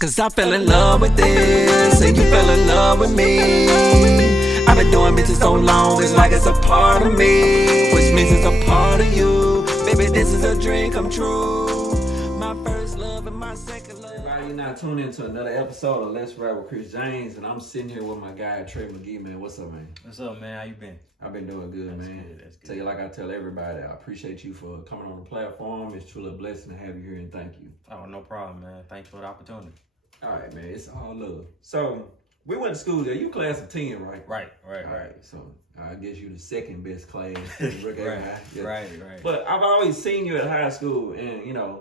Cause I fell in love with this, and you fell in love with me. I've been doing bitches so long, it's like it's a part of me, which means it's a part of you. Baby, this is a dream come true. My first love and my second love. Everybody, you're now tuned into another episode of Let's Rap with Kris Jamez, and I'm sitting here with my guy Trey McGee, man. What's up, man? What's up, man? How you been? I've been doing good, man. That's good. Tell you like I tell everybody, I appreciate you for coming on the platform. It's truly a blessing to have you here, and thank you. Oh, no problem, man. Thanks for the opportunity. All right, man. It's all love. So we went to school together. You class of 10, right? Right. All right. So I guess you the second best class in Brookhaven. Right. But I've always seen you at high school, and I'm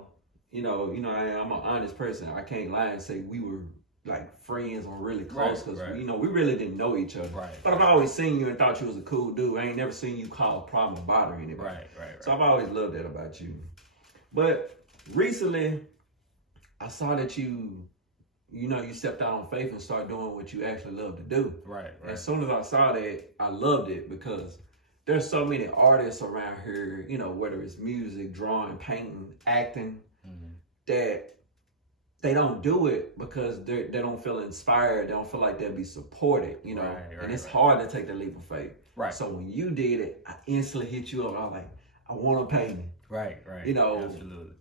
an honest person. I can't lie and say we were like friends or really close because we really didn't know each other. Right. But I've always seen you and thought you was a cool dude. I ain't never seen you cause a problem or bother anybody. Right. So I've always loved that about you. But recently, I saw that you stepped out on faith and started doing what you actually love to do. Right. As soon as I saw that, I loved it because there's so many artists around here, whether it's music, drawing, painting, acting, that they don't do it because they don't feel inspired. They don't feel like they'll be supported, and it's hard to take the leap of faith. Right. So when you did it, I instantly hit you up. I was like, I want to paint it. Right. Absolutely.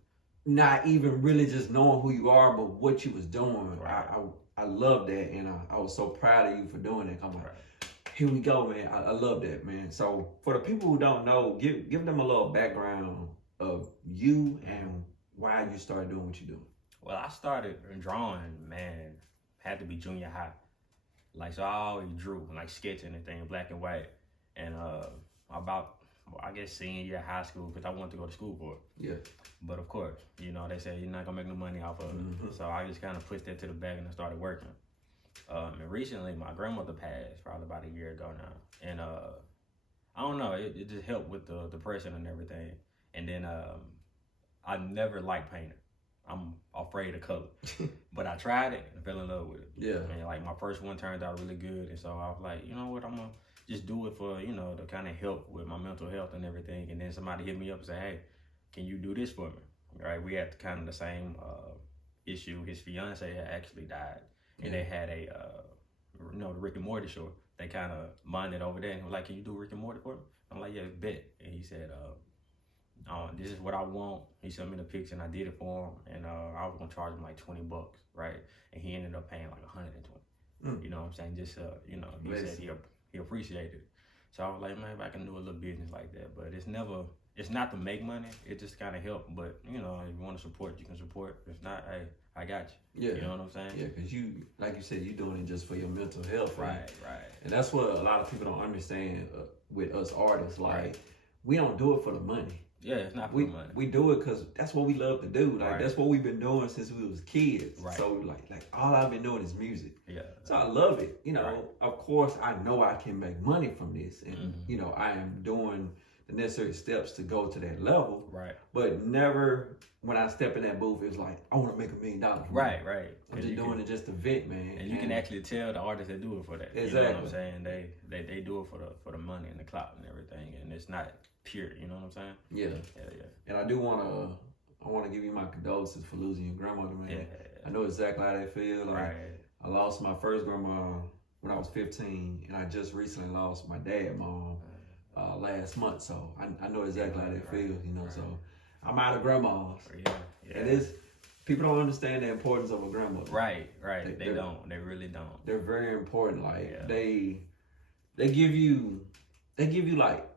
Not even really just knowing who you are, but what you was doing. Right. I love that, and I was so proud of you for doing that. I'm like, here we go, man. I love that, man. So for the people who don't know, give them a little background of you and why you started doing what you do. Well, I started drawing, man, had to be junior high. So I always drew, sketching and things, black and white. And senior year of high school, because I wanted to go to school for it. Yeah. But of course, they say you're not going to make no money off of it. So I just kind of pushed that to the back and I started working. And recently, my grandmother passed probably about a year ago now. And I don't know, it just helped with the depression and everything. And then I never liked painting. I'm afraid of color. But I tried it and fell in love with it. Yeah. And my first one turned out really good. And so I was like, you know what, I'm going to just do it for, to kind of help with my mental health and everything. And then somebody hit me up and said, hey, can you do this for me? Right? We had kind of the same issue. His fiance had actually died. And they had the Rick and Morty show. They kind of minded over there and were like, can you do Rick and Morty for me? I'm like, yeah, bet. And he said, this is what I want. He sent me the picture and I did it for him. And I was going to charge him like $20, right? And he ended up paying like $120. You know what I'm saying? Just, he said he appreciated it. So I was like, man, if I can do a little business like that. But it's not to make money. It just kind of help. But, if you want to support, you can support. If not, hey, I got you. Yeah. You know what I'm saying? Yeah, because you, like you said, you're doing it just for your mental health. Right. And that's what a lot of people don't understand with us artists. We don't do it for the money. Yeah, it's not for the money. We do it because that's what we love to do. That's what we've been doing since we was kids. Right. So all I've been doing is music. Yeah. So I love it. Of course I know I can make money from this, and I am doing the necessary steps to go to that level. Right. But never when I step in that booth, it's like I want to make $1 million. Right. I'm just doing it just to vent, man. And you can actually tell the artists that do it for that. Exactly. You know what I'm saying? They do it for the money and the clout and everything, and it's not pure. You know what I'm saying? Yeah. And I do want to give you my condolences for losing your grandmother, man. Yeah. I know exactly how that feels. Right. I lost my first grandma when I was 15, and I just recently lost my mom last month. So I know exactly how that feels, So I'm out of grandmas. Yeah. And people don't understand the importance of a grandmother. Right. They don't. They really don't. They're very important. They give you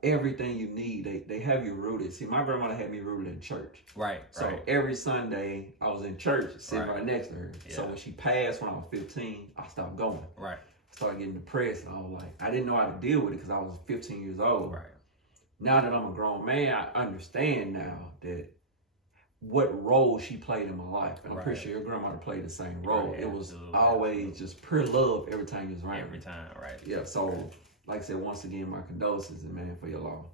everything you need. They have you rooted. See, my grandmother had me rooted in church. Right. So every Sunday I was in church sitting right next to her. Yeah. So when she passed when I was 15, I stopped going. Right. I started getting depressed, and I was like, I didn't know how to deal with it because I was 15 years old. Right. Now that I'm a grown man, I understand now that what role she played in my life. And I'm pretty sure your grandmother played the same role. Right, it was always just pure love every time you was around. Every time, right. Yeah, so like I said, once again, my condolences, man, for your loss.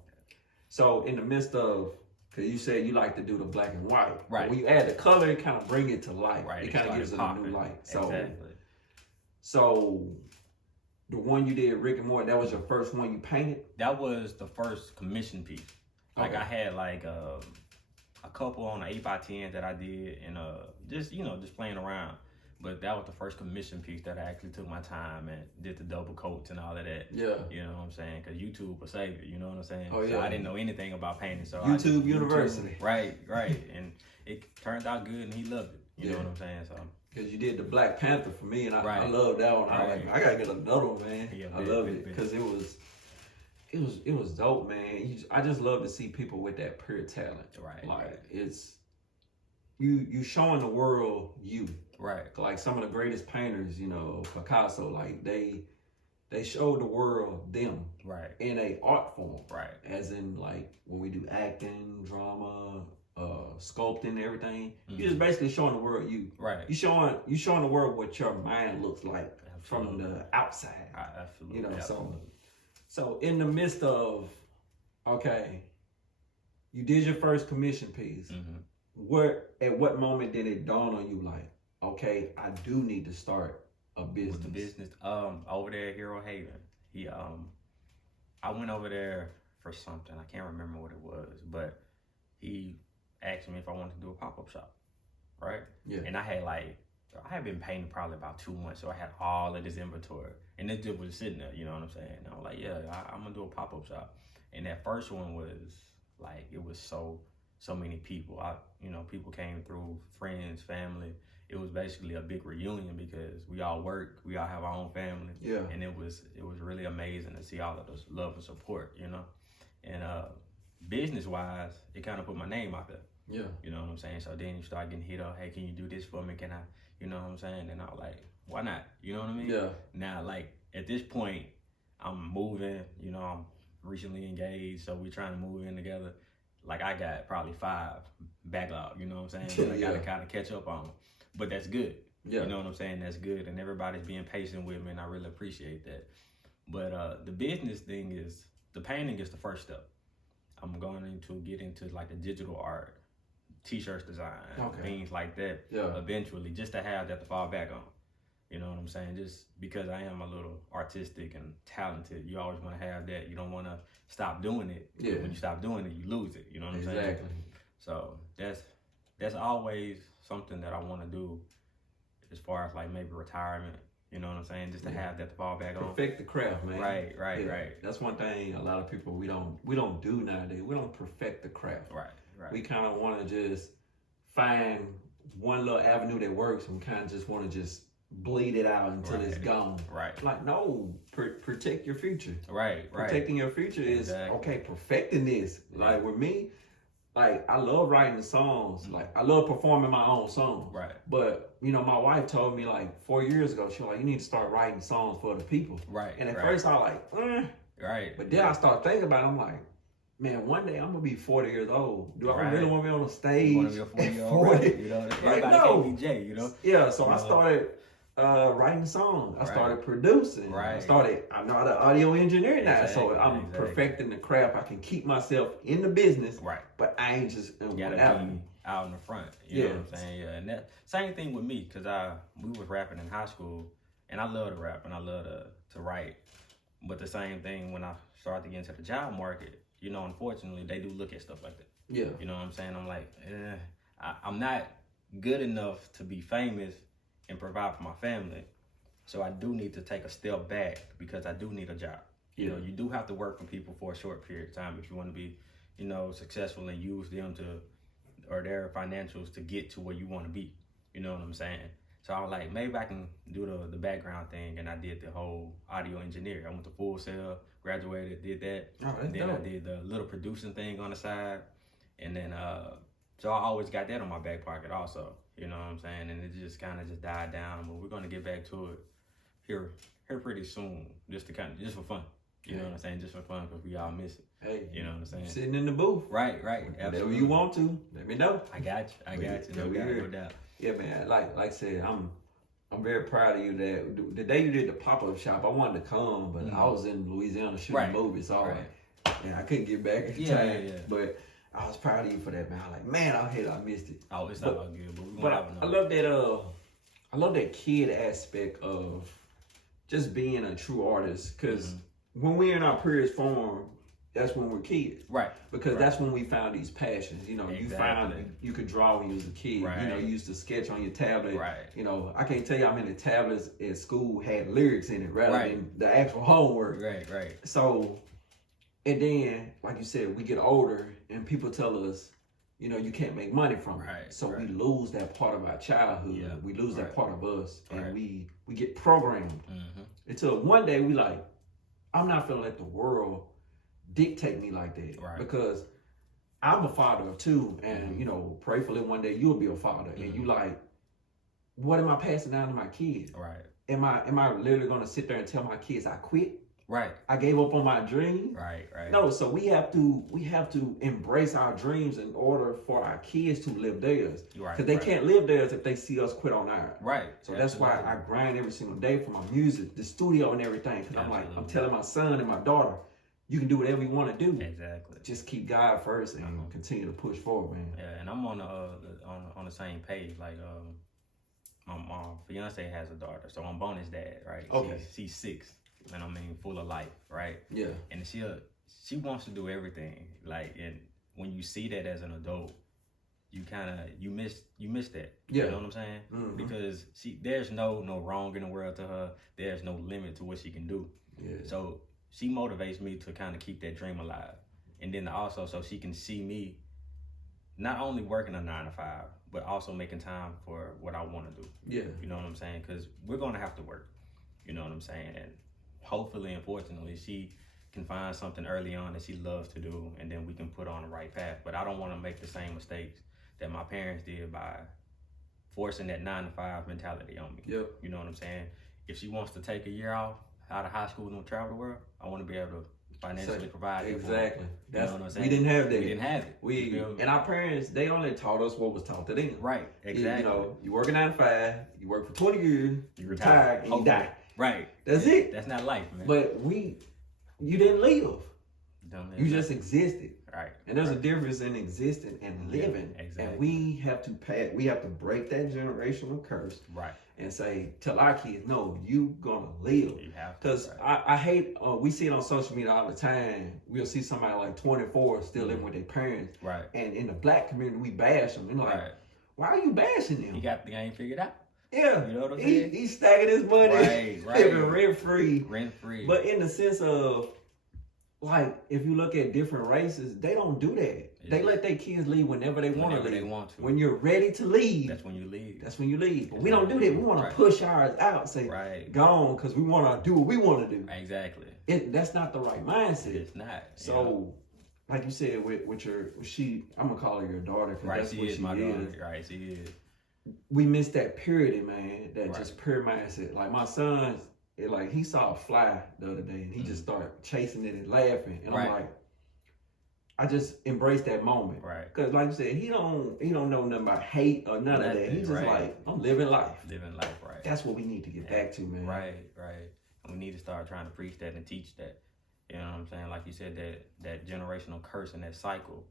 So in the midst of, because you said you like to do the black and white. Right. When you add the color, it kind of bring it to life. Right. It kind of gives it a new light. Exactly. So the one you did, Rick and Morty, that was your first one you painted? That was the first commission piece. I had a couple on an 8x10 that I did, and just playing around. But that was the first commission piece that I actually took my time and did the double coats and all of that. Yeah. You know what I'm saying? Because YouTube will save it. You know what I'm saying? Oh, yeah. So I didn't know anything about painting. So YouTube University. Right. And it turned out good and he loved it. You know what I'm saying? So. Because you did the Black Panther for me, and I love that one. I was like, I gotta get another one, man. Yeah, I love it because it was dope, man. I just love to see people with that pure talent. Right. Like it's you showing the world you. Right. Like some of the greatest painters, you know, Picasso, like they showed the world them. Right. In a art form. Right. As in like when we do acting, drama, sculpting, everything. You're just basically showing the world you. Right. You showing the world what your mind looks like from the outside. Absolutely. You know, absolutely. so in the midst of, okay, you did your first commission piece. At what moment did it dawn on you like, okay, I do need to start a business? With the business, over there at Hero Haven, I went over there for something. I can't remember what it was, but he asked me if I wanted to do a pop-up shop, right? Yeah. And I had been painting probably about 2 months, so I had all of this inventory, and it just was sitting there. You know what I'm saying? And I was like, yeah, I'm gonna do a pop-up shop. And that first one was like, it was so many people. People came through, friends, family. It was basically a big reunion because we all work, we all have our own family. Yeah. And it was really amazing to see all of this love and support, you know. And business wise, it kind of put my name out there. Yeah. You know what I'm saying? So then you start getting hit up, hey, can you do this for me? Can I, you know what I'm saying? And I was like, why not? You know what I mean? Yeah. Now, like, at this point, I'm moving, you know, I'm recently engaged, so we're trying to move in together. Like, I got probably 5 backlog, you know what I'm saying? That I gotta kind of catch up on. But that's good. Yeah. You know what I'm saying? That's good. And everybody's being patient with me, and I really appreciate that. But the business thing is, the painting is the first step. I'm going to get into like the digital art, t-shirts design, things like that. Yeah. Eventually, just to have that to fall back on. You know what I'm saying? Just because I am a little artistic and talented, you always want to have that. You don't want to stop doing it. Yeah. When you stop doing it, you lose it. You know what I'm saying? Exactly. So that's always something that I want to do as far as like maybe retirement. You know what I'm saying? Just to have that to fall back on. Perfect the craft, man. Right. That's one thing a lot of people we don't do nowadays. We don't perfect the craft. Right. We kind of want to just find one little avenue that works and kind of just want to just bleed it out until it's gone. Right. Like, no, protect your future. Right. Protecting your future is, okay, perfecting this. Like, with me, like, I love writing the songs. Like, I love performing my own songs. Right. But, you know, my wife told me, like, 4 years ago, she was like, you need to start writing songs for the people. Right. And at first, I was like, Right. But then I started thinking about it. I'm like, man, one day I'm going to be 40 years old. Do I really want to be on the stage? You want to be a 40-year-old, you know? Everybody can't be Jay, you know? Yeah, so I started writing songs. I started producing. I'm not an audio engineer now, so I'm perfecting the craft. I can keep myself in the business, but I ain't just gotta be out in the front. You know what I'm saying? Yeah, and that same thing with me, because we was rapping in high school, and I love to rap and I love to write. But the same thing when I started to get into the job market, you know, unfortunately, they do look at stuff like that. Yeah. You know what I'm saying? I'm like, I'm not good enough to be famous and provide for my family. So I do need to take a step back because I do need a job. You know, you do have to work for people for a short period of time if you want to be, you know, successful and use them or their financials to get to where you want to be. You know what I'm saying? So I was like, maybe I can do the background thing, and I did the whole audio engineer. I went to Full Sail, graduated, did that. And then I did the little producing thing on the side. And then, so I always got that on my back pocket also. You know what I'm saying? And it just kind of just died down, but we're going to get back to it here pretty soon, just for fun. You know what I'm saying? Just for fun, because we all miss it. Hey, you know what I'm saying? Sitting in the booth. Right. Absolutely. Whatever you want to, let me know. I got you. No doubt. Yeah, man. Like I said, I'm very proud of you. That the day you did the pop-up shop, I wanted to come, but I was in Louisiana shooting movies, so I couldn't get back at the time. Yeah. But I was proud of you for that, man. I was like, man, I missed it. Oh, it's not all good, but I love that. I love that kid aspect of just being a true artist. Because when we're in our purest form, that's when we're kids. Right. Because that's when we found these passions. You know, you found you could draw when you was a kid. Right. You know, you used to sketch on your tablet. Right. You know, I can't tell you how many tablets at school had lyrics in it rather than the actual homework. Right. So, and then, like you said, we get older and people tell us, you know, you can't make money from it. Right. So we lose that part of our childhood. Yeah. We lose that part of us. And Right. we get programmed until one day we like, I'm not gonna let the world dictate me like that. Right. Because I'm a father of two, and you know, prayerfully one day you'll be a father, and you like, what am I passing down to my kids? Right. Am I literally gonna sit there and tell my kids I quit? Right. I gave up on my dream? Right. No, so we have to embrace our dreams in order for our kids to live theirs. Right. Because they can't live theirs if they see us quit on ours. Right. So that's why I grind every single day for my music, the studio and everything. Because I'm telling my son and my daughter, you can do whatever you want to do. Exactly. Just keep God first and continue to push forward, man. Yeah, and I'm on the same page. Like, my fiance has a daughter, so I'm bonus dad, right? Okay. She's 6, and I mean full of life, right? Yeah. And she wants to do everything. Like, and when you see that as an adult, you miss that. Yeah. You know what I'm saying? Because there's no wrong in the world to her. There's no limit to what she can do. Yeah. So she motivates me to kind of keep that dream alive. And then also so she can see me not only working a 9 to 5, but also making time for what I want to do. Yeah. You know what I'm saying? Because we're going to have to work. You know what I'm saying? And hopefully and fortunately, she can find something early on that she loves to do, and then we can put her on the right path. But I don't want to make the same mistakes that my parents did by forcing that 9 to 5 mentality on me. Yep. You know what I'm saying? If she wants to take a year off out of high school and travel the world, I want to be able to financially provide that for her. Exactly. You know what I'm saying? We didn't have that. We didn't have it. And our parents, they only taught us what was taught to them. Right, exactly. You know, you work a 9 to 5, you work for 20 years, you retire, and you die. Right. That's it. That's not life, man. But you didn't live. You just existed. Right. And there's a difference in existing and living. Yeah, exactly. And we have to break that generational curse. Right. And tell our kids, no, you gonna live. You have to. Because I hate, we see it on social media all the time. We'll see somebody like 24 still living with their parents. Right. And in the black community, we bash them. And like, why are you bashing them? He got the game figured out. Yeah. You know what I'm saying? He's stacking his money, living rent free. Rent free. But in the sense of, like, if you look at different races, they don't do that. Yeah. They let their kids leave whenever they want to leave. They want to. When you're ready to leave, that's when you leave. That's when you leave. But we don't do that. We want to push ours out, say, gone, because we want to do what we want to do. Exactly. That's not the right mindset. It's not. So, like you said, with I'm going to call her your daughter, because that's what she is. Right, she is. We missed that purity, man, that just pure mindset. Like my son, he saw a fly the other day and he just started chasing it and laughing. And I'm like, I just embraced that moment. Right. Because like you said, he don't know nothing about hate or none of that. He's just like, I'm living life. Living life, right. That's what we need to get back to, man. Right. And we need to start trying to preach that and teach that. You know what I'm saying? Like you said, that generational curse and that cycle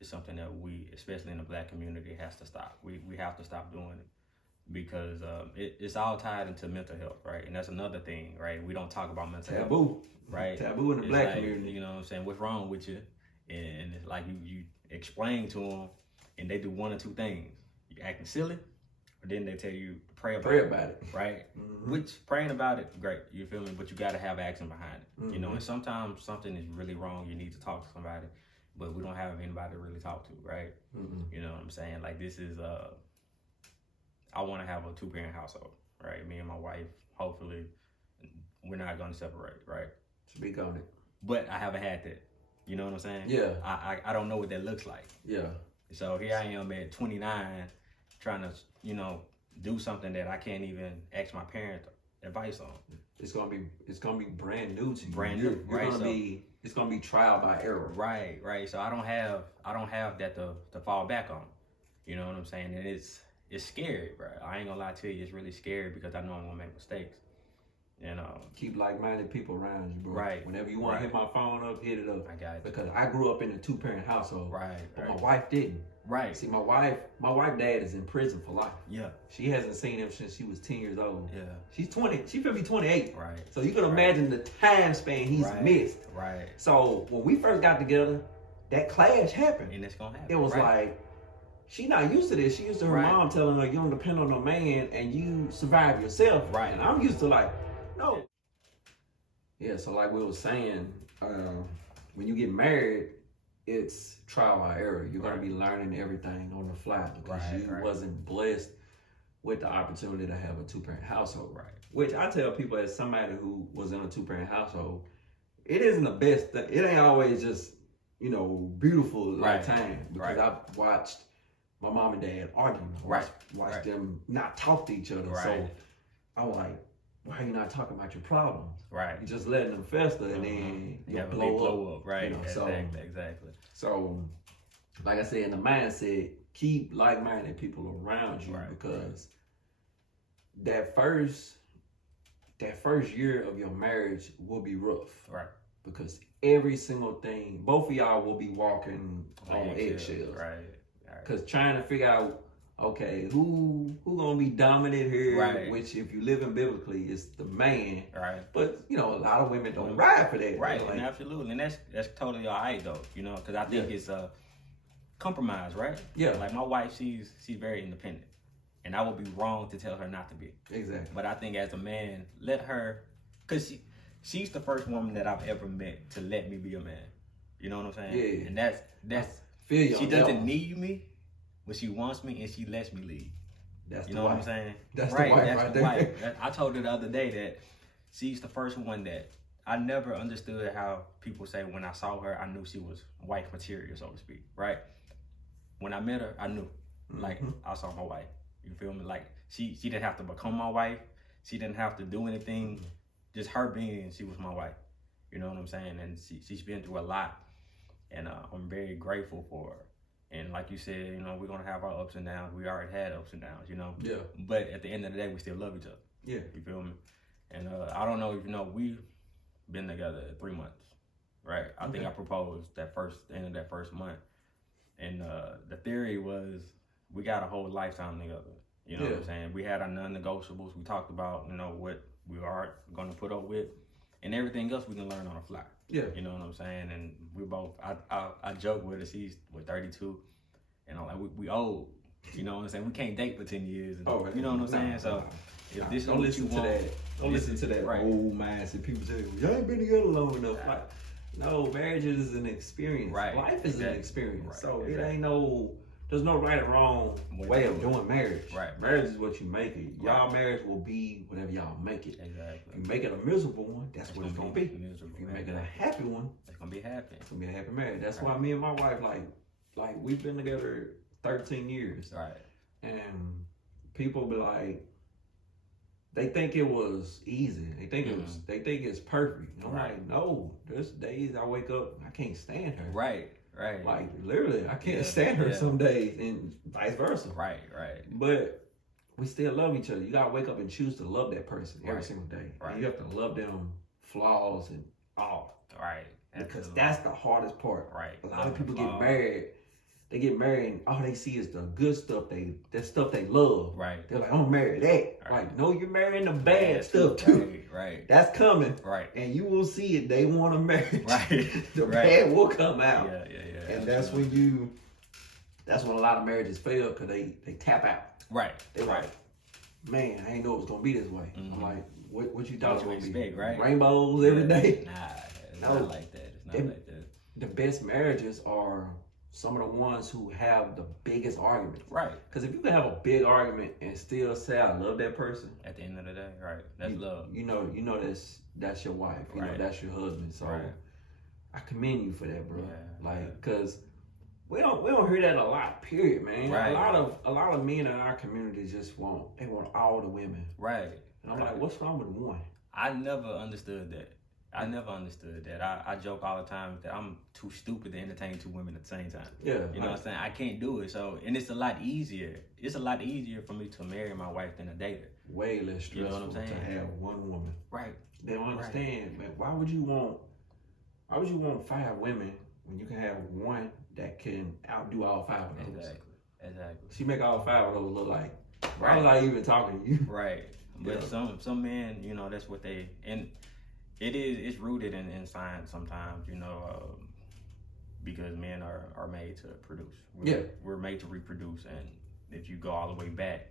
is something that we, especially in the black community, has to stop. We have to stop doing it. Because it's all tied into mental health, right? And that's another thing, right? We don't talk about mental health. Right? Taboo in the black community. You know what I'm saying? What's wrong with you? And it's like you explain to them, and they do one or two things. You acting silly, or then they tell you pray about it. Right? Mm-hmm. Which, praying about it, great, you feel me? But you got to have action behind it. Mm-hmm. You know, and sometimes something is really wrong. You need to talk to somebody, but we don't have anybody to really talk to, right? Mm-hmm. You know what I'm saying? Like, this is... I want to have a 2-parent household, right? Me and my wife, hopefully, we're not going to separate, right? Speak on it. But I haven't had that. You know what I'm saying? Yeah. I don't know what that looks like. Yeah. So here I am at 29 trying to, do something that I can't even ask my parents advice on. It's gonna be brand new to you. Brand new, right? It's gonna be trial by error. Right. So I don't have that to fall back on. You know what I'm saying? And it's scary, bro. I ain't gonna lie to you. It's really scary because I know I'm gonna make mistakes. Keep like-minded people around you, bro. Right. Whenever you want to hit my phone up, hit it up. I got you. Because I grew up in a 2-parent household. Right. But my wife didn't. Right. See, my wife dad is in prison for life. Yeah. She hasn't seen him since she was 10 years old. Yeah. She's 20. She could be 28. Right. So you can imagine the time span he's missed. Right. So when we first got together, that clash happened. And it's gonna happen. It was like, she not used to this. She used to her mom telling her, you don't depend on no man and you survive yourself. Right. And I'm used to like, no. Yeah, so like we were saying, when you get married, it's trial by error. You're gonna be learning everything on the fly because you wasn't blessed with the opportunity to have a 2-parent household. Right. Which I tell people as somebody who was in a 2-parent household, it isn't the best. It ain't always just, you know, beautiful like time because I've watched my mom and dad argue. Watched them not talk to each other. So I was like, why are you not talking about your problems? Right. You're just letting them fester and then you blow up. Right. You know, Exactly. So, like I said, in the mindset, keep like-minded people around you because that first year of your marriage will be rough. Right. Because every single thing, both of y'all will be walking on eggshells. Right. Because trying to figure out, okay, who gonna be dominant here? Right. Which, if you live in biblically, is the man. Right. But you know, a lot of women don't ride for that. Right. Like, and absolutely, and that's totally all right though. You know, because I think it's a compromise, right? Yeah. Like my wife, she's very independent, and I would be wrong to tell her not to be. Exactly. But I think as a man, let her, because she's the first woman that I've ever met to let me be a man. You know what I'm saying? Yeah. And that's feel she doesn't need me, but she wants me and she lets me lead. That's you know what I'm saying? That's the wife right there. I told her the other day that she's the first one that I never understood how people say when I saw her, I knew she was wife material, so to speak, right? When I met her, I knew, like, I saw my wife. You feel me? Like, she didn't have to become my wife. She didn't have to do anything. Just her being, she was my wife. You know what I'm saying? And she's been through a lot. And I'm very grateful for her. And like you said, you know, we're going to have our ups and downs. We already had ups and downs, you know? Yeah. But at the end of the day, we still love each other. Yeah. You feel me? And I don't know if you know, we've been together 3 months, right? I think I proposed the end of that first month. And the theory was we got a whole lifetime together. You know what I'm saying? We had our non-negotiables. We talked about, you know, what we are going to put up with. And everything else we can learn on the fly. Yeah. You know what I'm saying? And we both, I joke with her, she's 32. And I'm like, we old. You know what I'm saying? We can't date for 10 years. And, you know what I'm saying? So if this is what you want. Don't listen to that old mindset. People say, well, y'all ain't been together long enough. Like, no, marriage is an experience. Right. Life is an experience. Right. So it ain't there's no right or wrong way of doing marriage. Right. Marriage is what you make it. Y'all marriage will be whatever y'all make it. Exactly. If you make it a miserable one, that's what it's gonna be. Miserable. If you make it a happy one, it's gonna be happy. It's gonna be a happy marriage. That's why me and my wife, like we've been together 13 years. Right. And people be like, they think it was easy. They think they think it's perfect. And I'm like, no, there's days I wake up, I can't stand her. Right. Like literally, I can't stand her some days, and vice versa. Right. But we still love each other. You gotta wake up and choose to love that person every single day. Right. And you have to love them flaws and all. Right. Because that's the hardest part. Right. A lot of people get married. They get married and all they see is the good stuff. That stuff they love. Right. They're like, I'm gonna marry that. Right. Like, no, you're marrying the bad stuff too. Right. That's coming. Right. And you will see it. They want to marry. Right. The bad will come out. Yeah. And that's when a lot of marriages fail because they tap out. Right. They're like, man, I ain't know it was gonna be this way. I'm like, what you thought it was gonna be? Right? Rainbows every day? Nah, it's not like that. It's not like that. The best marriages are some of the ones who have the biggest arguments. Right. Because if you can have a big argument and still say I love that person, at the end of the day, right? That's love. You know that's your wife. You know that's your husband. So I commend you for that, bro. Cause we don't hear that a lot. Period, man. Right. A lot of men in our community just want all the women. Right. And I'm like, what's wrong with one? I never understood that. I joke all the time that I'm too stupid to entertain two women at the same time. Yeah. You know what I'm saying? I can't do it. So, and it's a lot easier. It's a lot easier for me to marry my wife than to date her. Way less stressful, you know what I'm saying? To have one woman. Right. They don't understand, man. Why would you want 5 women when you can have one that can outdo all 5 of those. Exactly. She make all 5 of those look like, why was I even talking to you? Right. But some men, you know, that's what they, and it's rooted in science sometimes, you know, because men are made to produce. We're made to reproduce, and if you go all the way back,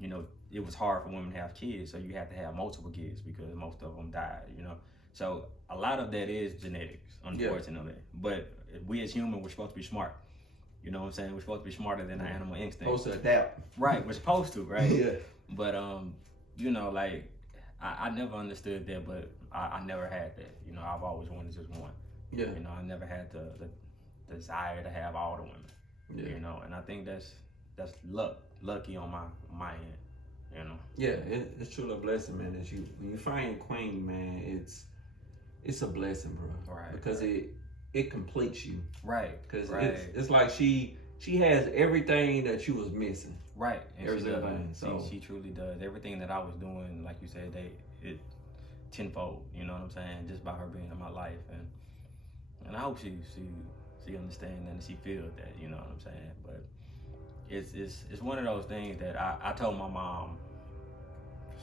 you know, it was hard for women to have kids, so you have to have multiple kids because most of them died, you know. So a lot of that is genetics, unfortunately. But we as humans, we're supposed to be smart. You know what I'm saying? We're supposed to be smarter than our animal instinct. Supposed to adapt. Right, we're supposed to, right? Yeah. But you know, like I never understood that, but I never had that. You know, I've always wanted just one. Yeah. You know, I never had the desire to have all the women. Yeah. You know, and I think that's lucky on my end. You know. Yeah, it's truly a blessing, man. That when you find your queen, man, it's a blessing, bro. Right. Because it completes you. Right. Because it's like she has everything that you was missing. Right. And everything. She truly does. Everything that I was doing, like you said, it tenfold. You know what I'm saying? Just by her being in my life, and I hope she understands and she feels that. You know what I'm saying? But it's one of those things that I told my mom,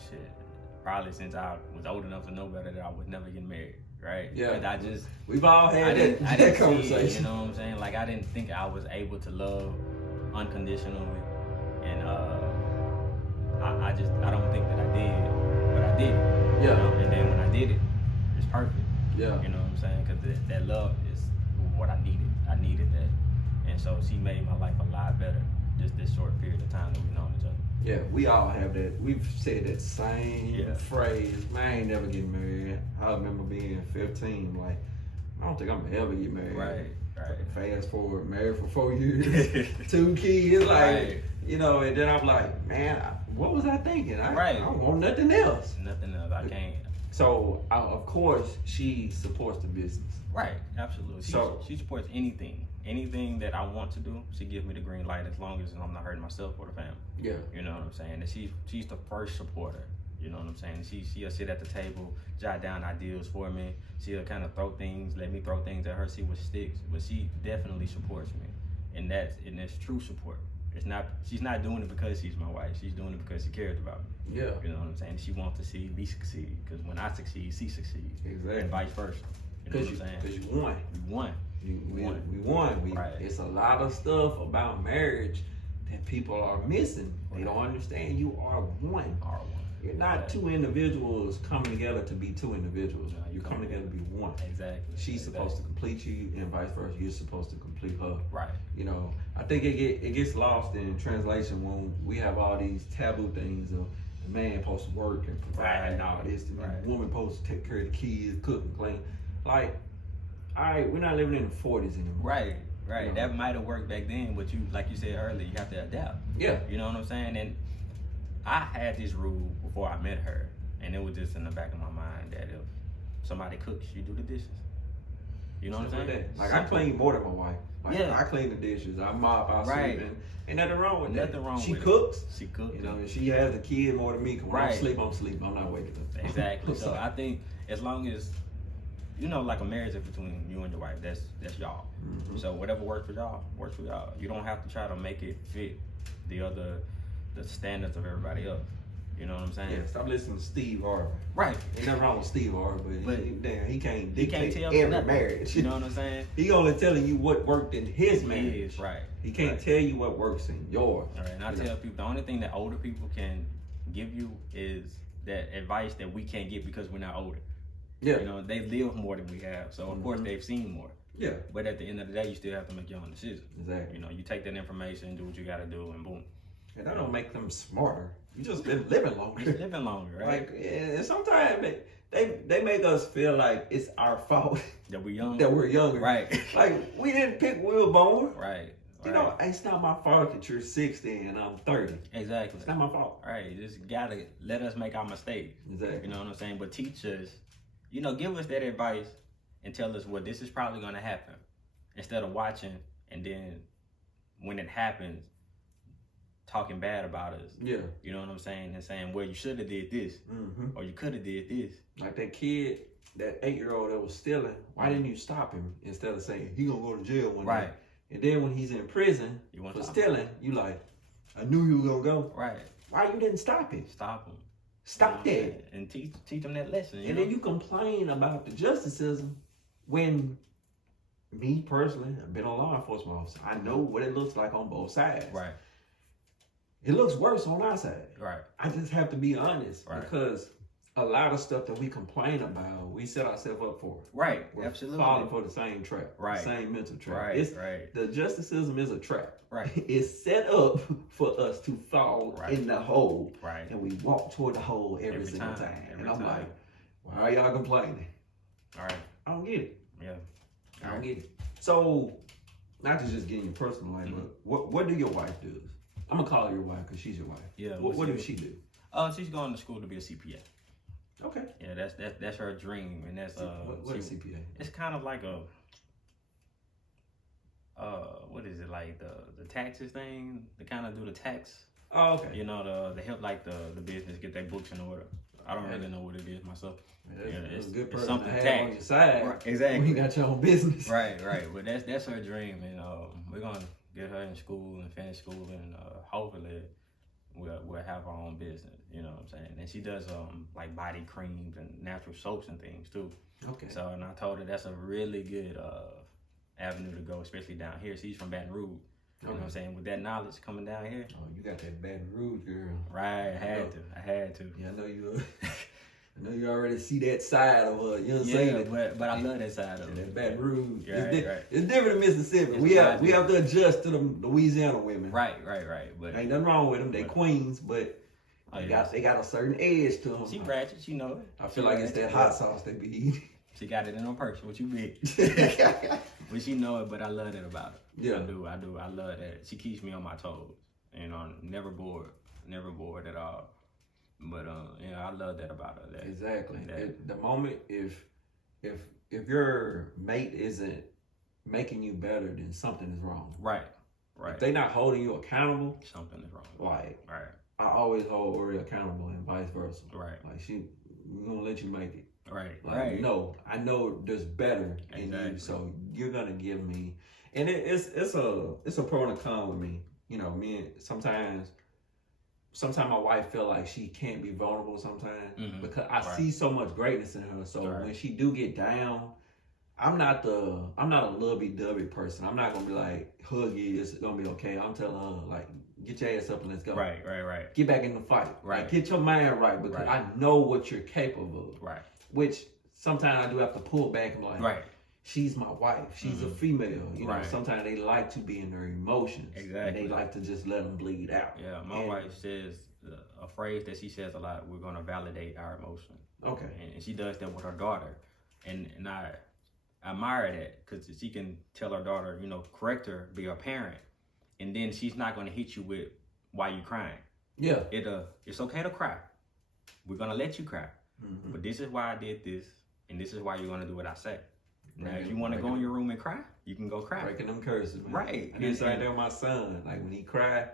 shit, probably since I was old enough to know better, that I was never getting married. Right? Yeah. Because we've all had I didn't conversation. See, you know what I'm saying? Like I didn't think I was able to love unconditionally, and I don't think that I did, but I did. Yeah. You know? And then when I did it, it's perfect. Yeah. You know what I'm saying? Because that love is what I needed. I needed that, and so she made my life a lot better. Just this short period of time that we've known each other. Yeah, we all have that. We've said that same phrase. Man, I ain't never getting married. I remember being 15, like, I don't think I'm gonna ever get married. Right. Fast forward, married for 4 years, 2 kids, like, you know, and then I'm like, man, what was I thinking? I don't want nothing else. Nothing else. I can't. So, of course, she supports the business. Right, absolutely. She supports anything that I want to do. She gives me the green light as long as I'm not hurting myself or the family. Yeah. You know what I'm saying? And she's the first supporter. You know what I'm saying? She'll sit at the table, jot down ideas for me. She'll kind of let me throw things at her, see what sticks. But she definitely supports me, and that's true support. She's not doing it because she's my wife. She's doing it because she cares about me. Yeah. You know what I'm saying? She wants to see me succeed, because when I succeed, she succeeds. Exactly. And vice versa. You know what I'm saying? Because you won. We won. We won. It's a lot of stuff about marriage that people are missing. They don't understand you are one. You're not two individuals coming together to be two individuals. You're coming together to be one. Exactly. She's supposed to complete you, and vice versa. You're supposed to complete her. Right. You know, I think it gets lost in translation when we have all these taboo things of the man supposed to work and provide and all this, and the woman supposed to take care of the kids, cook and clean. Like, all right, we're not living in the 40s anymore. Right. You know? That might have worked back then, but like you said earlier, you have to adapt. Yeah. You know what I'm saying? And I had this rule before I met her, and it was just in the back of my mind that if somebody cooks, you do the dishes. You know what I'm saying? Like, I clean more than my wife. Like, I clean the dishes, I mop, I sweep, and ain't nothing wrong with that. She cooks. She cooks. You know, and she has a kid more than me. Cause when I'm asleep, I'm not waking up. Exactly. So I think as long as, you know, like a marriage is between you and your wife, that's y'all. Mm-hmm. So whatever works for y'all, works for y'all. You don't have to try to make it fit the standards of everybody else. You know what I'm saying? Yeah, stop listening to Steve Harvey. Right. Ain't nothing wrong with Steve Harvey, but he can't dictate tell every nothing. marriage. You know what I'm saying? He only telling you what worked in his marriage. Right. He can't tell you what works in yours. All right. And I tell people, the only thing that older people can give you is that advice that we can't get because we're not older. Yeah. You know, they live more than we have, so of course they've seen more. Yeah. But at the end of the day, you still have to make your own decision. Exactly. You know, you take that information, do what you got to do, and boom. And that don't make them smarter. You just been living longer. Just living longer, right? Like, and sometimes they make us feel like it's our fault that we're young. That we're younger. Right. Like, we didn't pick Will Bone. Right. You know, it's not my fault that you're 60 and I'm 30. Exactly. It's not my fault. Right. You just gotta let us make our mistakes. Exactly. You know what I'm saying? But teach us, you know, give us that advice and tell us, well, this is probably gonna happen. Instead of watching and then when it happens, talking bad about us. Yeah. You know what I'm saying? And saying, well, you should have did this. Or you could have did this. Like that kid, that 8-year-old that was stealing, why didn't you stop him instead of saying he gonna go to jail one day? And then when he's in prison for stealing, you like, I knew he was gonna go. Right. Why you didn't stop him? Stop him. Stop that. And teach them that lesson. And then you complain about the justice system when me personally, I've been a law enforcement officer. I know what it looks like on both sides. Right. It looks worse on our side. Right. I just have to be honest Right. because a lot of stuff that we complain about, we set ourselves up for. Right. We're Absolutely. falling for the same trap. Right. The same mental trap. Right. Right. The justice system is a trap. Right. It's set up for us to fall Right. in the hole. Right. And we walk toward the hole every single time. And I'm like, why are y'all complaining? All right. I don't get it. Yeah. I don't get it. So, not to just get in your personal life, but what do your wife do? I'm gonna call her your wife because she's your wife. Yeah. What does she do? She's going to school to be a CPA. Okay. Yeah, that's her dream, and that's what is CPA? It's kind of like a what is it, like the taxes thing? They kind of do the tax. Oh, okay. You know, they help like the business get their books in order. I don't really know what it is myself. It's a good person something to have tax on your side. Right, exactly. When you got your own business. Right. But that's her dream, and we're gonna get her in school and finish school, and hopefully we'll have our own business. You know what I'm saying? And she does like body creams and natural soaps and things too. Okay. So, and I told her that's a really good avenue to go, especially down here. She's from Baton Rouge. You know what I'm saying? With that knowledge coming down here. Oh, you got that Baton Rouge girl. Right, I had to. Yeah, I know you. I know you already see that side of her. You know what I'm saying? but I love that side of that Baton Rouge. Right. It's different in Mississippi. We have to adjust to the Louisiana women. Right. But ain't nothing wrong with them. They queens, but they got a certain edge to them. She ratchet. She know it. I feel like it's that hot sauce they be eating. She got it in her purse. What you big? But she know it. But I love that about her. Yeah, I do. I love that. She keeps me on my toes. You know, never bored at all. But I love that about her. Exactly. The moment if your mate isn't making you better, then something is wrong. Right. If they not holding you accountable, something is wrong. Like, right. I always hold Ori accountable and vice versa. Right. Like we're gonna let you make it. Right. Like, right. No, I know there's better in you, so you're gonna give me. And it's a pro and a con with me. You know, sometimes my wife feel like she can't be vulnerable sometimes because I see so much greatness in her. So when she do get down, I'm not a lovey-dovey person. I'm not gonna be like, hug you, it's gonna be okay. I'm telling her like, get your ass up and let's go. Right. Get back in the fight. Right. Like, get your mind right because I know what you're capable of. Right. Which sometimes I do have to pull back and be like, right. She's my wife. She's a female. You know, sometimes they like to be in their emotions. Exactly. And they like to just let them bleed out. Yeah, my wife says a phrase that she says a lot. We're gonna validate our emotions. Okay. And she does that with her daughter, and I admire that because she can tell her daughter, correct her, be her parent, and then she's not gonna hit you with why you crying. Yeah. It's okay to cry. We're gonna let you cry, but this is why I did this, and this is why you're gonna do what I say. Now, if you want to go in your room and cry, you can go cry. Breaking them curses, man. Right. And it's right there with my son. Like, when he cried,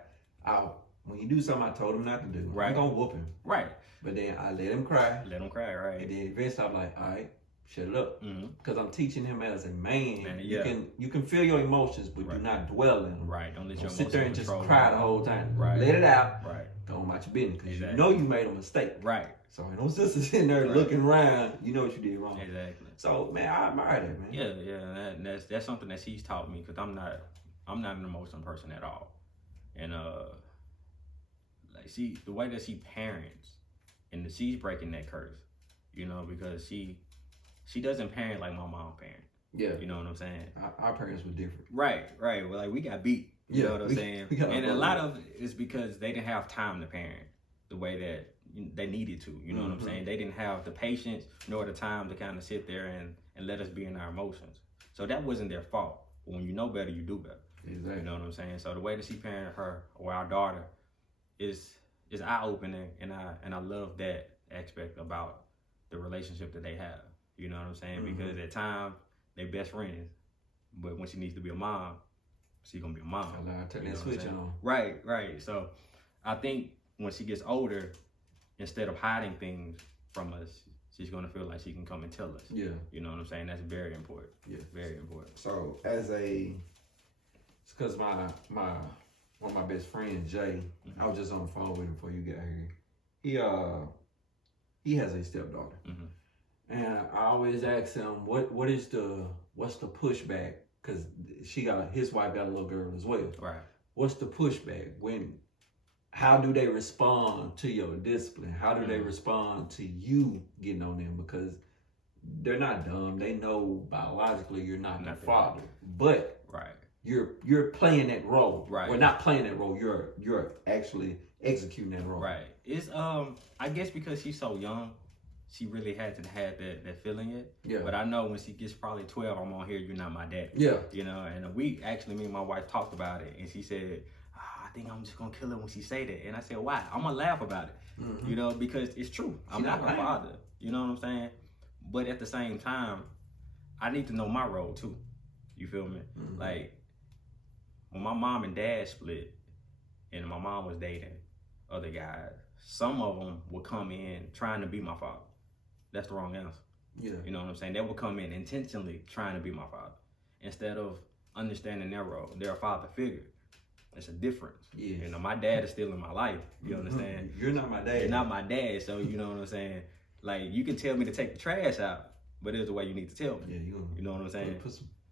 when he do something I told him not to do, I'm going to whoop him. Right. But then I let him cry. Right. And then eventually I'm like, all right, shut it up. Because I'm teaching him as a man. You can feel your emotions, but do not dwell in them. Right. Don't let your sit there and just control cry the whole time. Right. Let it out. Right. Go on about your business. Because you know you made a mistake. Right. So no sisters in there looking around, you know what you did wrong. Exactly. So man, I admire that, man. Yeah, that's something that she's taught me because I'm not an emotional person at all, and the way that she parents, and she's breaking that curse, because she doesn't parent like my mom parent. Yeah. You know what I'm saying? Our parents were different. Right. Well, like we got beat. You know what I'm saying? And a lot of it is because they didn't have time to parent the way that they needed to, you know what I'm saying? They didn't have the patience nor the time to kind of sit there and let us be in our emotions. So that wasn't their fault. But when you know better, you do better. Exactly. You know what I'm saying? So the way that she parented her or our daughter is eye-opening, and I love that aspect about the relationship that they have. You know what I'm saying? Because at times they best friends, but when she needs to be a mom, she's gonna be a mom. I learned to turn that switch on. Right. So I think when she gets older, instead of hiding things from us, she's gonna feel like she can come and tell us. Yeah. You know what I'm saying? That's very important. Yeah. Very important. So as a because one of my best friends, Jay, I was just on the phone with him before you got here. He has a stepdaughter, and I always ask him what's the pushback, because his wife got a little girl as well. Right. What's the pushback how do they respond to your discipline? How do they respond to you getting on them? Because they're not dumb. They know biologically you're not their father, but you're playing that role. Right. Well, not playing that role. You're actually executing that role. Right. It's I guess because she's so young, she really hasn't had that feeling yet. Yeah. But I know when she gets probably 12, I'm gonna hear you're not my dad. Yeah. You know, and me and my wife talked about it, and she said, I think I'm just gonna kill her when she say that. And I said, why? I'm gonna laugh about it. You know, because it's true. I'm not her father. You know what I'm saying? But at the same time, I need to know my role too. You feel me? Like when my mom and dad split, and my mom was dating other guys, some of them would come in trying to be my father. That's the wrong answer. Yeah. You know what I'm saying? They would come in intentionally trying to be my father instead of understanding their role. They're a father figure. It's a difference. Yeah. You know, my dad is still in my life. You understand? You're not my dad. You're not my dad, so you know what I'm saying? Like, you can tell me to take the trash out, but there's a way you need to tell me. Yeah, you know what I'm saying?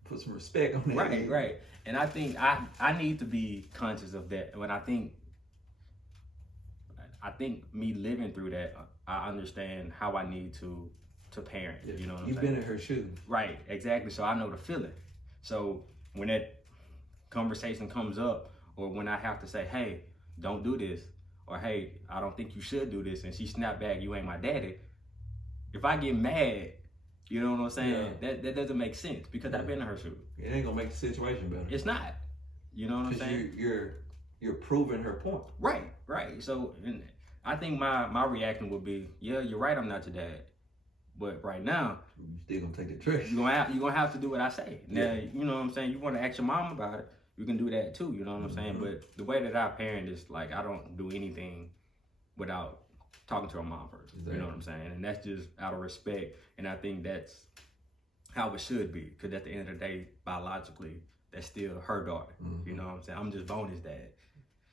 Put some respect on that. Right. And I think I need to be conscious of that. When I think me living through that, I understand how I need to parent. Yeah. You know what I'm You've saying? been in her shoes. Right, exactly. So I know the feeling. So when that conversation comes up, or when I have to say, hey, don't do this, or hey, I don't think you should do this, and she snap back, you ain't my daddy. If I get mad, you know what I'm saying? Yeah. That doesn't make sense, because I've been in her shoes. It ain't gonna make the situation better. It's not. You know what I'm saying? You're proving her point. Right. So and I think my reaction would be, yeah, you're right, I'm not your dad. But right now, you still gonna take the trick. You're gonna have to do what I say. Now, you know what I'm saying? You wanna ask your mom about it, you can do that too, you know what I'm saying? But the way that I parent is like, I don't do anything without talking to her mom first. Exactly. You know what I'm saying? And that's just out of respect. And I think that's how it should be. Because at the end of the day, biologically, that's still her daughter. You know what I'm saying? I'm just bonus dad.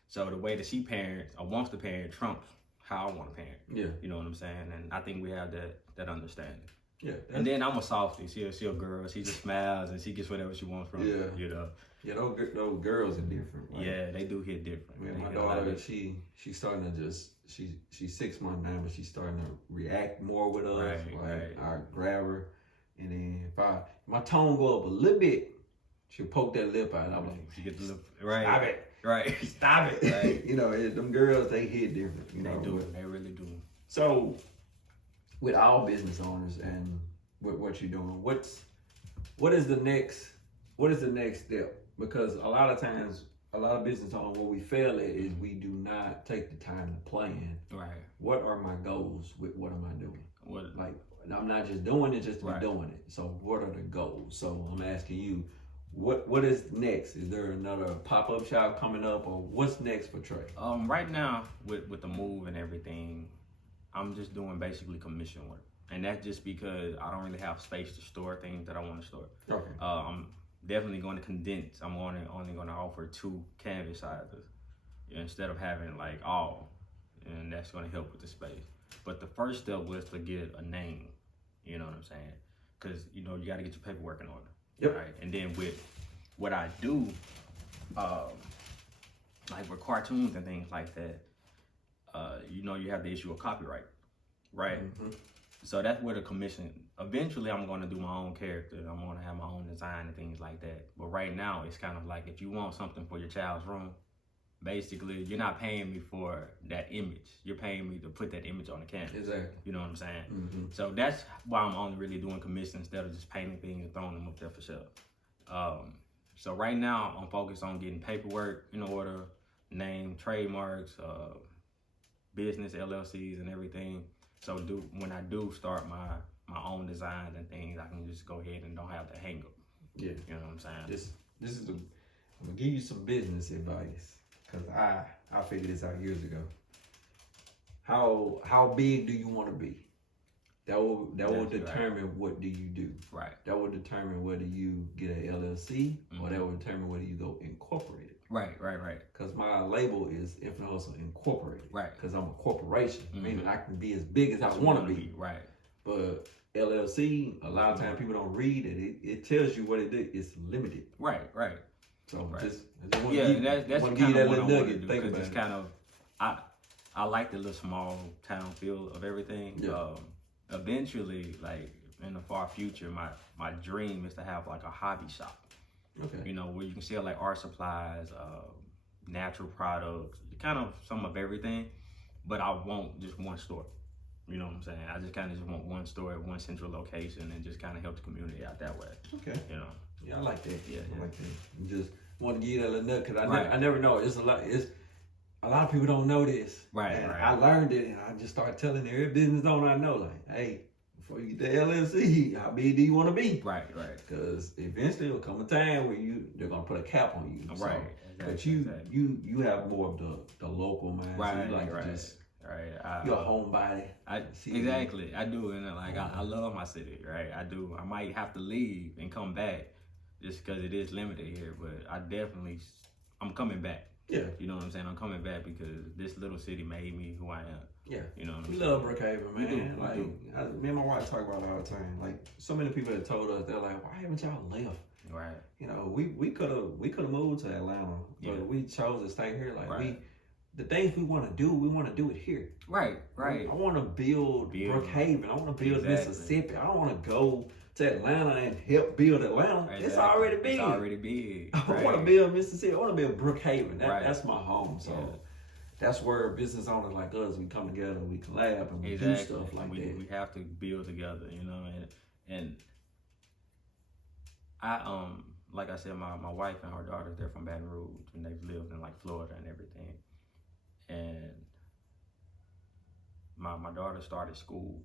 So the way that she parents or wants to parent trumps how I want to parent. Yeah. You know what I'm saying? And I think we have that understanding. Yeah. And then I'm a softie. She a girl. She just smiles and she gets whatever she wants from me. You know? Yeah, those girls are different. Right? Yeah, they do hit different. Yeah, my daughter, she's starting to she's 6 months now, but she's starting to react more with us. Right. I grab her, and then if my tone go up a little bit, she'll poke that lip out. I'm like, she get the lip. Right. Stop it. Right. Stop it. Right. You know, them girls, they hit different. You know? Do. They really do. So, with all business owners and what you're doing, what is the next step? Because a lot of times, a lot of business owners, what we fail at is we do not take the time to plan. Right. What are my goals with what am I doing? Like, I'm not just doing it just to be doing it. So what are the goals? So I'm asking you, what is next? Is there another pop-up shop coming up, or what's next for Trey? Right now, with the move and everything, I'm just doing basically commission work. And that's just because I don't really have space to store things that I want to store. Okay. I'm definitely going to condense. I'm only going to offer 2 canvas sizes instead of having like all, and that's going to help with the space. But the first step was to get a name. You know what I'm saying? Because you got to get your paperwork in order. Yep. Right. And then with what I do, like with cartoons and things like that, you have the issue of copyright, right? Mm-hmm. So that's where the commission. Eventually, I'm going to do my own character. I'm going to have my own design and things like that. But right now, it's kind of like if you want something for your child's room, basically, you're not paying me for that image. You're paying me to put that image on the canvas. Exactly. You know what I'm saying? Mm-hmm. So that's why I'm only really doing commissions instead of just painting things and throwing them up there for sale. So right now, I'm focused on getting paperwork in order, name, trademarks, business, LLCs, and everything. So when I do start my own designs and things, I can just go ahead and don't have to hang up. Yeah. You know what I'm saying? I'm going to give you some business advice. Because I figured this out years ago. How big do you want to be? That will Definitely, determine what do you do. Right. That will determine whether you get an LLC or Mhm. that will determine whether you go incorporated. Right. Because my label is Infinite Hustle Incorporated. Right. Because I'm a corporation, Mhm. meaning I can be as big as I want to be. Right. But LLC, a lot of times people don't read it. It tells you what it is. It's limited. Right. So Right. just want Yeah, to and that's give kind you that of what I little want to nugget. do Think because about it's it. kind of I like the little small town feel of everything. Yeah. Eventually, like in the far future, my dream is to have like a hobby shop. Okay. You know, where you can sell like art supplies, natural products, kind of some of everything. But I want just one store. You know what I'm saying? I just kind of just want one store at one central location and just kind of help the community out that way. Okay. You know. Yeah, I like that. Yeah. I like that. You just want to give you that little nut because Right. I never know. It's a lot of people don't know this. Right, And right. I learned it and I just started telling every business owner I know, like, hey, before you get the LLC, how big do you want to be? Right. Because eventually there'll come a time where they're gonna put a cap on you. So, Right. but you have more of the local mind. Right. So you like Right. just Right. you're a homebody. Exactly. I do, and like I love my city. Right. I do. I might have to leave and come back just because it is limited here, but I'm coming back. Yeah. You know what I'm saying? I'm coming back because this little city made me who I am. Yeah. You know what I'm We saying? love Brookhaven, man. We do. Me and my wife talk about it all the time. Like so many people have told us, they're like, why haven't y'all left? Right. You know, we could have moved to Atlanta, but Yeah. we chose to stay here. Like Right. the things we want to do, we want to do it here. Right. I want to build Brookhaven. I want to build Exactly. Mississippi. I don't want to go to Atlanta and help build Atlanta. Right, It's already big. It's already big. I want to build Mississippi. I want to build Brookhaven. Right. That's my home. So Yeah. that's where business owners like us, we come together, we collab, and we do stuff like that. We have to build together, you know, and I like I said, my wife and her daughters, they're from Baton Rouge and they've lived in like Florida and everything. And my daughter started school,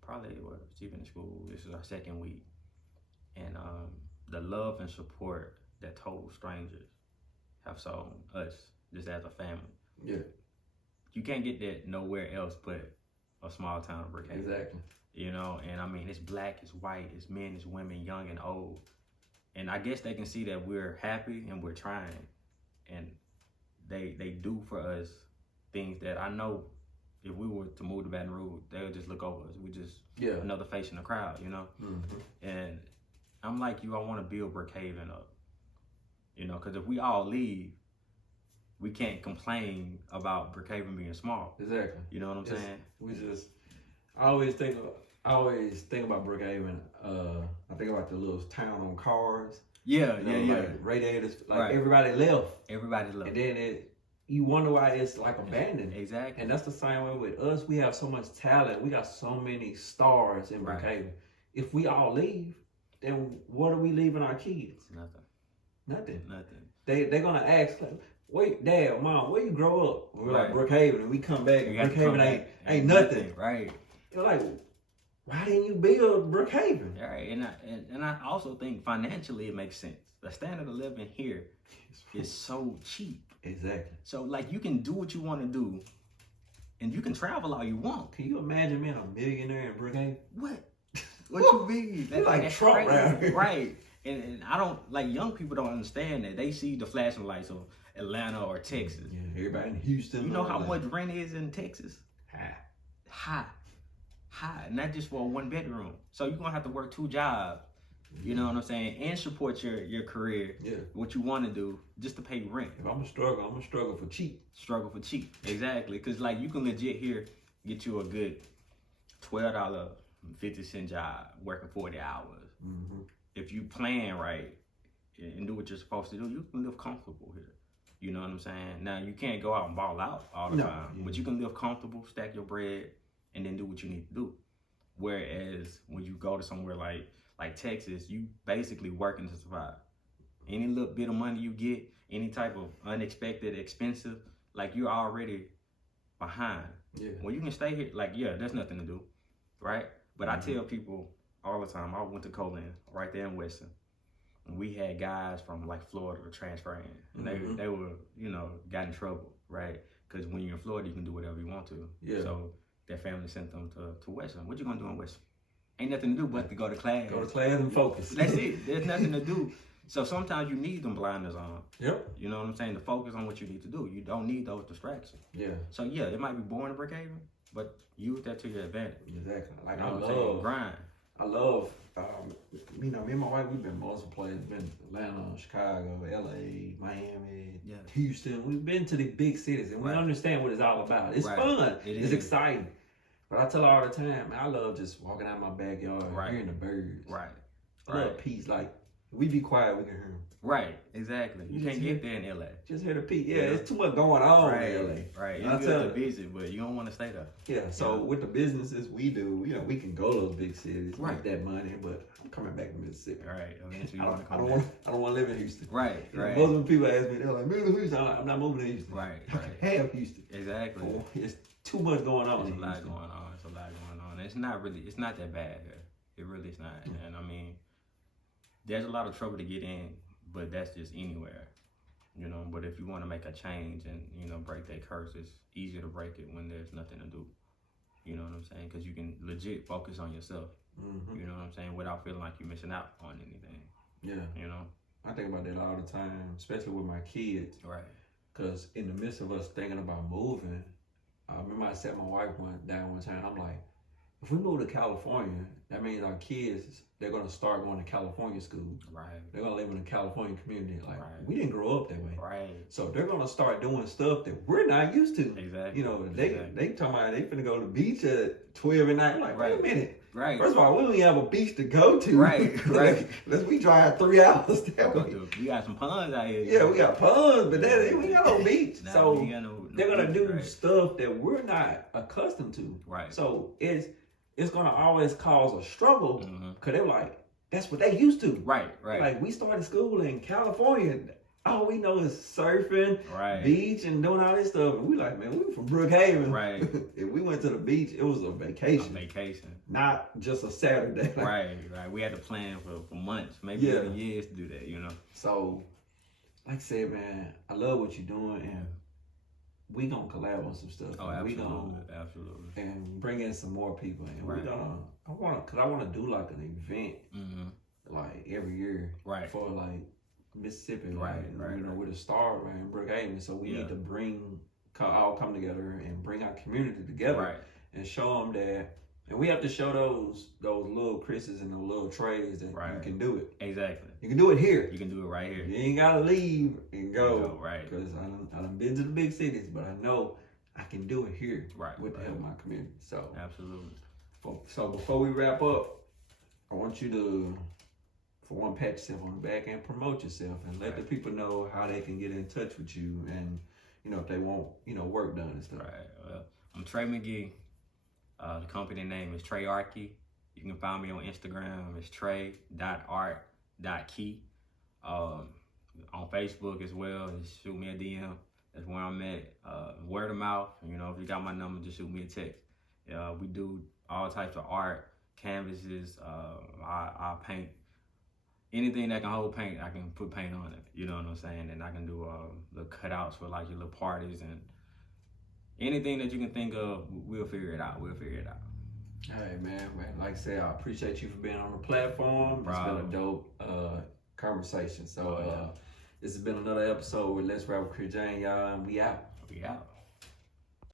probably she's been in school, this is her second week. And the love and support that total strangers have shown us just as a family. Yeah. You can't get that nowhere else but a small town of Brookhaven. Exactly. You know, and I mean, it's black, it's white, it's men, it's women, young and old. And I guess they can see that we're happy and we're trying. And they do for us things that I know if we were to move to Baton Rouge, they would just look over us. We just another face in the crowd, you know? Mm-hmm. And I'm like you, I want to build Brookhaven up. You know, because if we all leave, we can't complain about Brookhaven being small. Exactly. You know what I'm saying? We just, I always think about Brookhaven. I think about the little town on cars. Yeah, You know, yeah. Like radiators, like Right. everybody left. Everybody love And it. then you wonder why it's like abandoned. Exactly. And that's the same way with us. We have so much talent. We got so many stars in Right. Brookhaven. If we all leave, then what are we leaving our kids? Nothing. Nothing. They're gonna ask, like, wait, Dad, Mom, where you grow up? We're Right. like Brookhaven, and we come back, and You got to come Brookhaven back. ain't nothing. Right. You're like, why didn't you build Brookhaven? Right. And I also think financially it makes sense. The standard of living here is so cheap. Exactly. So like you can do what you want to do, and you can travel all you want. Can you imagine being a millionaire in Brookhaven? What? What you mean? You're like That's Trump crazy. around here. Right. And I don't like young people don't understand that. They see the flashing lights of Atlanta or Texas. Yeah, everybody in Houston. You know how all much that. rent is in Texas? High. High. Not just for a 1-bedroom. So you're gonna have to work 2 jobs. You know what I'm saying? And support your career. Yeah. What you want to do just to pay rent. If I'm gonna struggle for cheap. Struggle for cheap. Exactly. Because like you can legit here get you a good $12.50 job working 40 hours. Mm-hmm. If you plan right and do what you're supposed to do, you can live comfortable here. You know what I'm saying? Now, you can't go out and ball out all the time, but you can live comfortable, stack your bread, and then do what you need to do. Whereas when you go to somewhere like Texas, you basically working to survive. Any little bit of money you get, any type of unexpected expensive, like you're already behind. Yeah. Well, you can stay here, like, yeah, there's nothing to do, right? But I tell people all the time, I went to Colin, right there in Weston, and we had guys from like Florida transfer in, and they were, you know, got in trouble, right? Because when you're in Florida, you can do whatever you want to. Yeah. So their family sent them to Westland. What you gonna do in Westland? Ain't nothing to do but to go to class. Go to class and focus. That's it. There's nothing to do. So sometimes you need them blinders on. Yep. You know what I'm saying? To focus on what you need to do. You don't need those distractions. Yeah. So yeah, it might be boring in Brookhaven, but use that to your advantage. Exactly. Like You know I what I'm saying? love, Grind. I love, me and my wife, we've been multiple places. Been Atlanta, Chicago, LA, Miami, Yeah. Houston. We've been to the big cities, and we Right. understand what it's all about. It's Right. fun. It It's is. exciting. But I tell her all the time, man, I love just walking out my backyard, Right. hearing the birds. Right. I love Right. peace. Like, we be quiet, we can hear them. Right. Exactly. You You can't just get there in LA. Just hear the peace. Yeah, Yeah. it's too much going on Right. in LA. Right. I It's tell good to her. visit, but you don't want to stay there. Yeah, so Yeah. with the businesses we do, we can go to those big cities, Right. make that money, but I'm coming back to Mississippi. Right. Eventually I you want don't, to I come don't back. want, I don't want to live in Houston. Right. You know, Right. most of the people ask me, they're like, move to Houston. I'm not moving to Houston. Right. I Right. can have Houston. Exactly. Oh, it's too much going on There's in a lot Houston. going on. It's a lot going on. It's not that bad here. It really is not. And I mean, there's a lot of trouble to get in, but that's just anywhere. But if you want to make a change and, break that curse, it's easier to break it when there's nothing to do. You know what I'm saying? Because you can legit focus on yourself. Mm-hmm. You know what I'm saying? Without feeling like you're missing out on anything. Yeah, You know? I think about that all the time, especially with my kids. Right. Because in the midst of us thinking about moving, I remember I sat my wife down one time. I'm like, if we move to California, that means our kids, they're going to start going to California school. Right. They're going to live in a California community. Like, Right. we didn't grow up that way. Right. So they're going to start doing stuff that we're not used to. Exactly. They talking about they finna go to the beach at 12 at night. I'm like, wait a minute. Right. First of all, we don't even have a beach to go to. Right, right. Let's we drive 3 hours that way. We got some ponds out here. Yeah, we got ponds, but we ain't got no beach. Nah, So we ain't got no they're gonna beach, do right. stuff that we're not accustomed to. Right. So it's gonna always cause a struggle Mhm. because they're like, that's what they used to. Right. Right. Like we started school in California. All we know is surfing, Right. beach, and doing all this stuff. And we like, man, we from Brookhaven. Right. If we went to the beach, it was a vacation, Vacation. not just a Saturday. Right. We had to plan for months, maybe Yeah. even years to do that. So, like I said, man, I love what you're doing, and we gonna collab on some stuff. Oh, and we absolutely. gonna Absolutely. and bring in some more people, and Right. I wanna do like an event Mm-hmm. like every year, Right. for like Mississippi, Right, like, right, right. with a star around Brookhaven. So we Yeah. need to all come together and bring our community together Right. and show them that. And we have to show those little Chris's and those little Treys that Right. you can do it. Exactly. You can do it here. You can do it right here. You ain't gotta leave and go. Right. Because I done been to the big cities, but I know I can do it here Right. with the right. help of my community. So, Absolutely. so before we wrap up, I want you to, for one, pat yourself on the back and promote yourself and let the people know how they can get in touch with you and, if they want, work done and stuff. Right. Well, I'm Trey McGee. The company name is Trey Archie. You can find me on Instagram. It's trey.art.key. On Facebook as well. Just shoot me a DM. That's where I'm at. Word of mouth. If you got my number, just shoot me a text. We do all types of art, canvases. I paint. Anything that can hold paint, I can put paint on it. You know what I'm saying? And I can do the cutouts for like your little parties and anything that you can think of. We'll figure it out. Hey, man. Like I said, I appreciate you for being on the platform. It's Problem. been a dope conversation. So, Oh, yeah. this has been another episode with Let's Rap with Kris Jamez, y'all, and we out. We out.